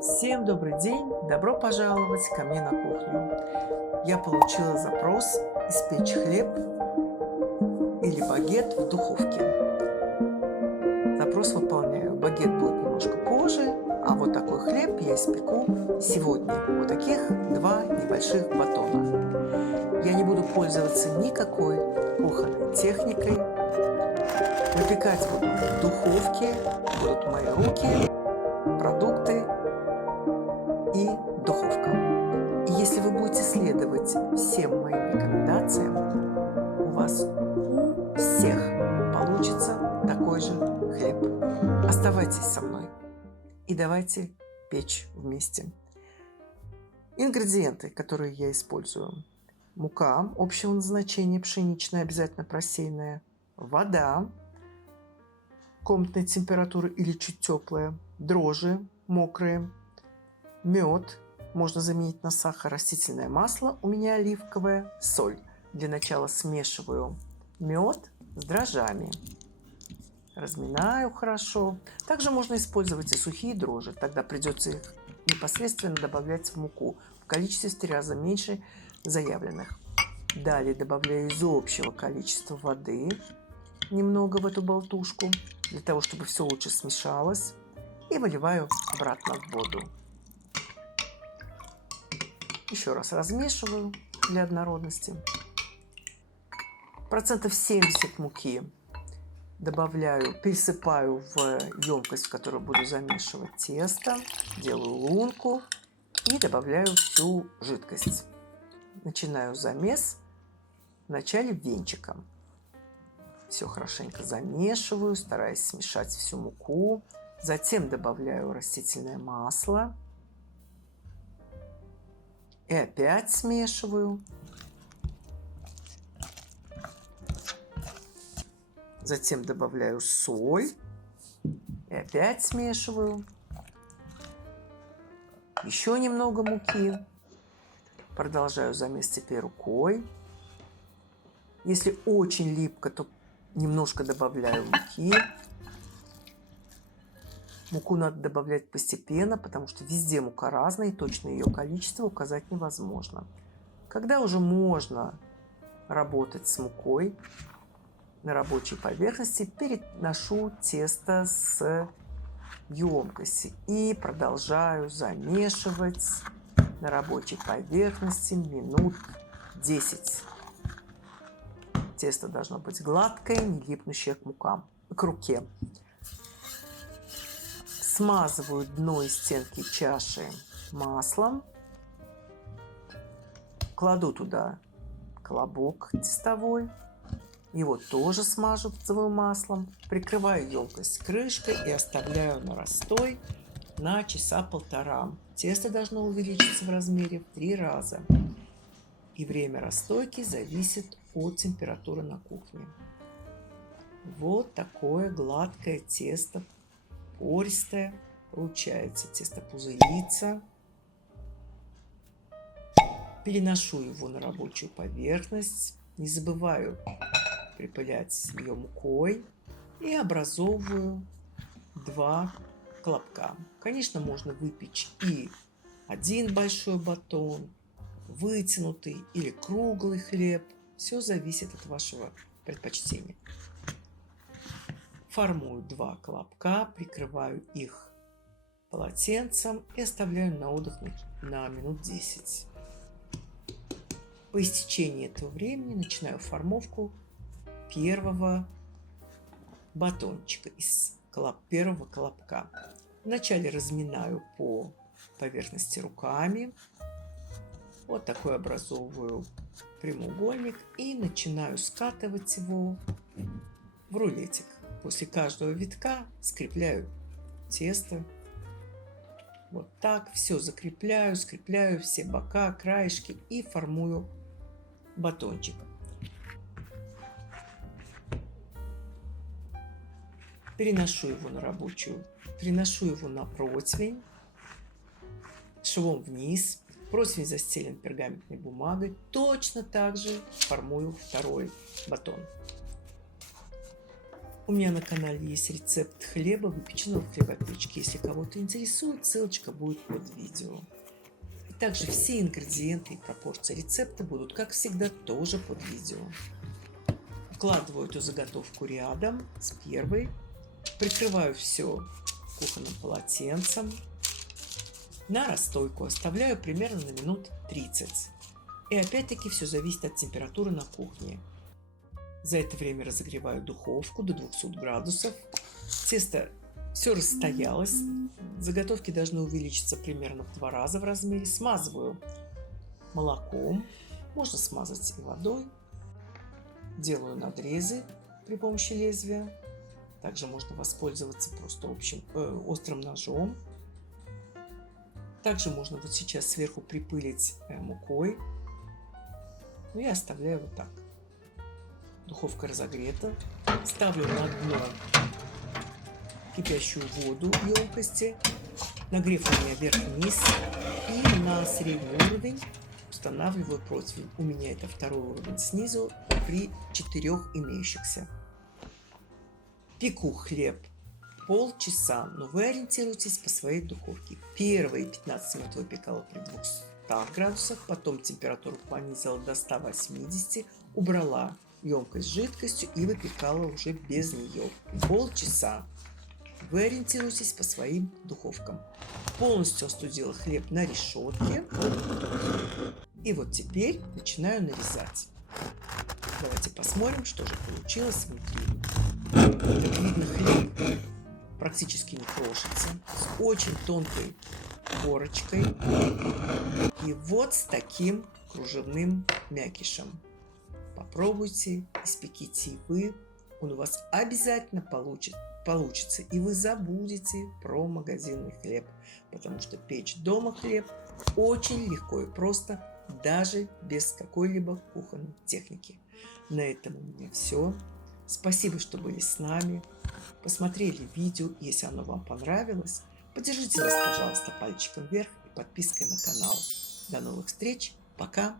Всем добрый день! Добро пожаловать ко мне на кухню. Я получила запрос испечь хлеб или багет в духовке. Запрос выполняю. Багет будет немножко позже, а вот такой хлеб я испеку сегодня. Вот таких два небольших батона. Я не буду пользоваться никакой кухонной техникой. Выпекать буду в духовке, будут мои руки, продукты и духовка. И если вы будете следовать всем моим рекомендациям, у вас у всех получится такой же хлеб. Оставайтесь со мной и давайте печь вместе. Ингредиенты, которые я использую. Мука общего назначения, пшеничная, обязательно просеянная. Вода комнатной температуры или чуть теплая. Дрожжи мокрые. Мед можно заменить на сахар, растительное масло, у меня оливковое, соль. Для начала смешиваю мед с дрожжами. Разминаю хорошо. Также можно использовать и сухие дрожжи, тогда придется их непосредственно добавлять в муку в количестве в 3 раза меньше заявленных. Далее добавляю из общего количества воды немного в эту болтушку, для того, чтобы все лучше смешалось, и выливаю обратно в воду. Еще раз размешиваю для однородности. Процентов 70 муки добавляю, пересыпаю в емкость, в которую буду замешивать тесто. Делаю лунку и добавляю всю жидкость. Начинаю замес вначале венчиком. Все хорошенько замешиваю, стараясь смешать всю муку. Затем добавляю растительное масло. И опять смешиваю. Затем добавляю соль. И опять смешиваю. Еще немного муки. Продолжаю замес теперь рукой. Если очень липко, то немножко добавляю муки. Муку надо добавлять постепенно, потому что везде мука разная, и точно ее количество указать невозможно. Когда уже можно работать с мукой на рабочей поверхности, переношу тесто с емкости и продолжаю замешивать на рабочей поверхности минут 10. Тесто должно быть гладкое, не липнущее к руке. Смазываю дно и стенки чаши маслом. Кладу туда колобок тестовой. Его тоже смазываю маслом. Прикрываю емкость крышкой и оставляю на растой на часа полтора. Тесто должно увеличиться в размере в 3 раза. И время расстойки зависит от температуры на кухне. Вот такое гладкое тесто, пористое получается. Тесто пузырится. Переношу его на рабочую поверхность. Не забываю припылять ее мукой. И образовываю 2 колобка. Конечно, можно выпечь и один большой батон, вытянутый или круглый хлеб. Все зависит от вашего предпочтения. Формую 2 колобка, прикрываю их полотенцем и оставляю на отдых на минут 10. По истечении этого времени начинаю формовку первого батончика из первого колобка. Вначале разминаю по поверхности руками. Вот такой образовываю прямоугольник и начинаю скатывать его в рулетик. После каждого витка скрепляю тесто. Вот так все закрепляю, скрепляю все бока, краешки и формую батончик. Переношу его на противень швом вниз. Противень застелен пергаментной бумагой. Точно так же формую второй батон. У меня на канале есть рецепт хлеба, выпеченного в хлебопечке. Если кого-то интересует, ссылочка будет под видео. И также все ингредиенты и пропорции рецепта будут, как всегда, тоже под видео. Укладываю эту заготовку рядом с первой. Прикрываю все кухонным полотенцем. На расстойку оставляю примерно на минут 30. И опять-таки все зависит от температуры на кухне. За это время разогреваю духовку до 200 градусов. Тесто все расстоялось. Заготовки должны увеличиться примерно в 2 раза в размере. Смазываю молоком. Можно смазать и водой. Делаю надрезы при помощи лезвия. Также можно воспользоваться просто острым ножом. Также можно вот сейчас сверху припылить мукой. Ну и оставляю вот так. Духовка разогрета. Ставлю на дно кипящую воду в емкости. Нагрев у меня вверх-вниз. И на средний уровень устанавливаю противень. У меня это второй уровень снизу при 4 имеющихся. Пеку хлеб полчаса, но вы ориентируйтесь по своей духовке. Первые 15 минут выпекала при 200 градусах, потом температуру понизила до 180, убрала емкость с жидкостью и выпекала уже без нее. Полчаса. Вы ориентируйтесь по своим духовкам. Полностью остудила хлеб на решетке. И вот теперь начинаю нарезать. Давайте посмотрим, что же получилось внутри. Как видно, хлеб практически не крошится, с очень тонкой корочкой и вот с таким кружевным мякишем. Попробуйте, испеките и вы, он у вас обязательно получится, и вы забудете про магазинный хлеб, потому что печь дома хлеб очень легко и просто, даже без какой-либо кухонной техники. На этом у меня все. Спасибо, что были с нами, посмотрели видео. Если оно вам понравилось, поддержите нас, пожалуйста, пальчиком вверх и подпиской на канал. До новых встреч. Пока.